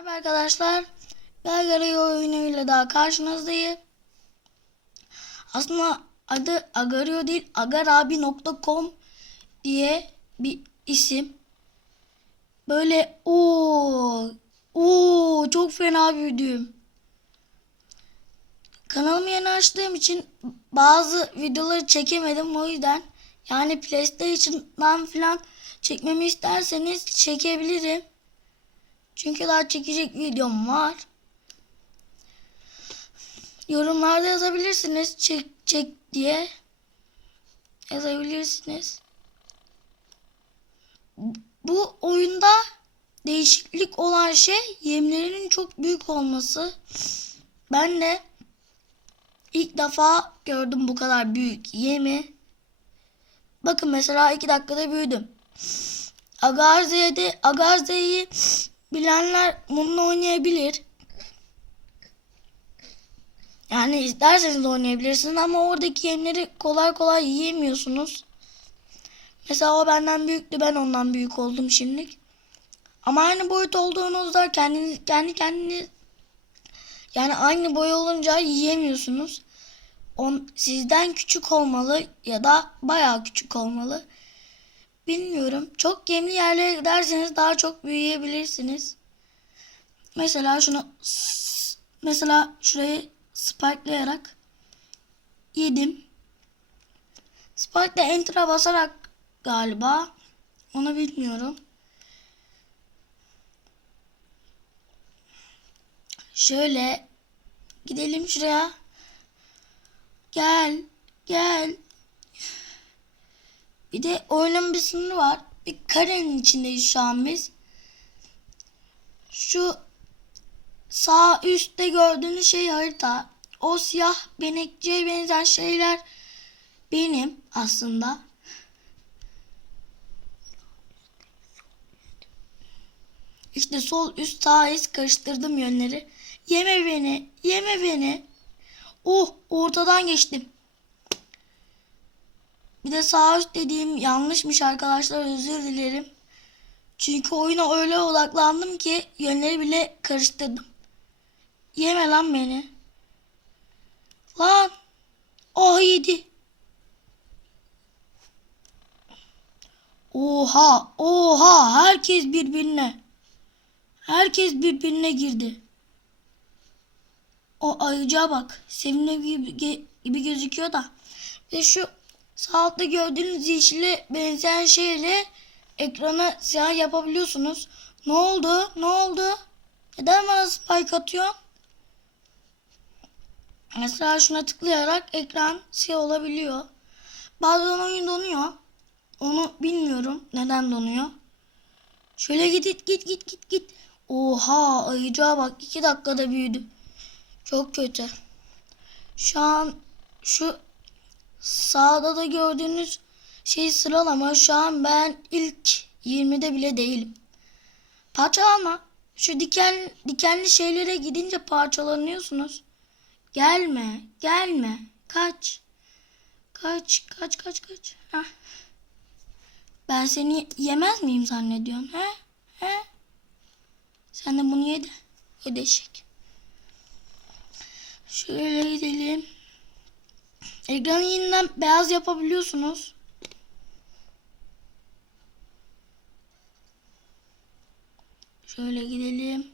Merhaba arkadaşlar. Gargario oyunuyla daha karşınızdayım. Aslında adı Agario değil agarabi.com diye bir isim. Böyle o o çok fena büyüdüm. Kanalımı yeni açtığım için bazı videoları çekemedim o yüzden yani PlayStation'dan falan çekmemi isterseniz çekebilirim. Çünkü daha çekecek videom var. Yorumlarda yazabilirsiniz. Çek çek diye. Yazabilirsiniz. Bu oyunda değişiklik olan şey yemlerinin çok büyük olması. Ben de ilk defa gördüm bu kadar büyük yemi. Bakın mesela 2 dakikada büyüdüm. Agarze'de Agarze'yi bilenler bununla oynayabilir. Yani isterseniz oynayabilirsiniz ama oradaki yemleri kolay kolay yiyemiyorsunuz. Mesela o benden büyüktü ben ondan büyük oldum şimdilik. Ama aynı boyut olduğunuzda kendiniz kendi kendiniz yani aynı boy olunca yiyemiyorsunuz. On, sizden küçük olmalı ya da bayağı küçük olmalı. Bilmiyorum. Çok yemli yerlere giderseniz daha çok büyüyebilirsiniz. Mesela şunu mesela şurayı spikelayarak yedim. Spike'la enter'a basarak galiba onu bilmiyorum. Şöyle gidelim şuraya. Gel, gel. Bir de oyunun bir sınırı var. Bir karenin içindeyiz şu an biz. Şu sağ üstte gördüğünüz şey harita. O siyah benekçeye benzer şeyler benim aslında. İşte sol üst sağ üst karıştırdım yönleri. Yeme beni, yeme beni. Oh ortadan geçtim. Bir de sağ üst dediğim yanlışmış arkadaşlar özür dilerim. Çünkü oyuna öyle odaklandım ki yönleri bile karıştırdım. Yeme lan beni. Lan. Oh yedi. Oha oha herkes birbirine. Herkes birbirine girdi. O ayıca bak. Sevimli gibi, gibi gözüküyor da. Ve şu Sağ gördüğünüz yeşile benzeyen şeyle ekrana siyah yapabiliyorsunuz. Ne oldu? Ne oldu? Neden bana spike atıyor? Mesela şuna tıklayarak ekran siyah olabiliyor. Bazen oyun donuyor. Onu bilmiyorum. Neden donuyor? Şöyle git git git git git. Oha ayıcağa bak. 2 dakikada büyüdüm. Çok kötü. Şu an şu Sağda da gördüğünüz şey sıralama. Şu an ben ilk 20'de bile değilim. Parçalama. Şu diken, dikenli şeylere gidince parçalanıyorsunuz. Gelme, gelme. Kaç. Kaç, kaç, kaç, kaç. Heh. Ben seni yemez miyim zannediyorsun? He? He? Sen de bunu ye de. Ödeşik. Şöyle gidelim. Ekranı yeniden beyaz yapabiliyorsunuz. Şöyle gidelim.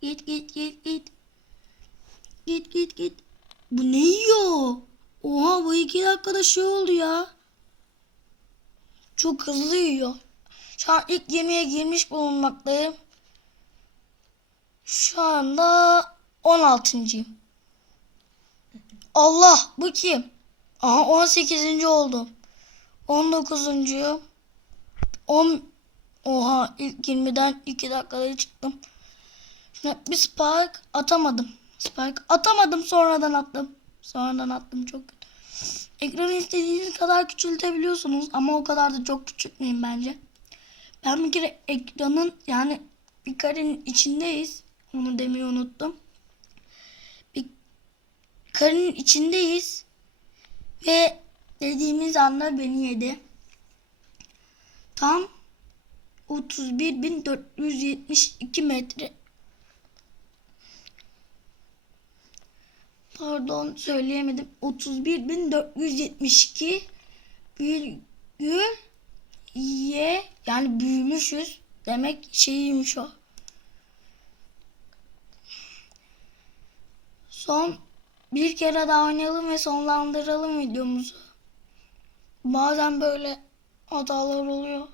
Git git git git. Git git git. Bu ne yiyor? Oha bu iki dakikada şey oldu ya. Çok hızlı yiyor. Şu an ilk yemeğe girmiş bulunmaktayım. Şu anda 16.yim. Allah bu kim? Aha 18. oldum. 19. 10 Oha ilk 20'den 2 dakikada çıktım. Şimdi bir spark atamadım. Spark atamadım sonradan attım. Sonradan attım çok kötü. Ekranı istediğiniz kadar küçültebiliyorsunuz ama o kadar da çok küçültmeyin bence. Ben bir kere ekranın yani bir karenin içindeyiz. Onu demeyi unuttum. Bir karenin içindeyiz. Ve dediğimiz anda beni yedi. Tam 31.472 metre. Pardon söyleyemedim. 31.472 virgül y yani büyümüşüz demek şeymiş o. Son bir kere daha oynayalım ve sonlandıralım videomuzu. Bazen böyle hatalar oluyor.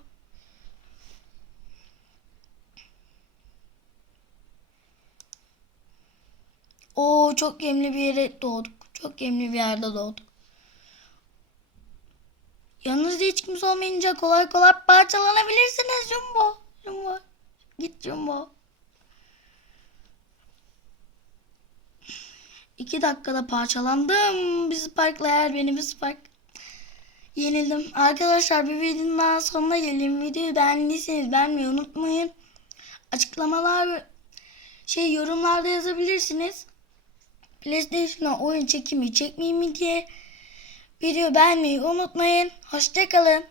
Oo çok yemli bir yere doğduk. Çok yemli bir yerde doğduk. Yanınızda hiç kimse olmayınca kolay kolay parçalanabilirsiniz Jumbo. Jumbo. Git Jumbo. İki dakikada parçalandım. Bir Spike'la eğer beni bir Spike. Yenildim. Arkadaşlar bir videonun daha sonuna geleyim. Videoyu beğendiyseniz beğenmeyi unutmayın. Açıklamalar şey yorumlarda yazabilirsiniz. PlayStation'a oyun çekimi çekmeyeyim mi diye. Video beğenmeyi unutmayın. Hoşçakalın.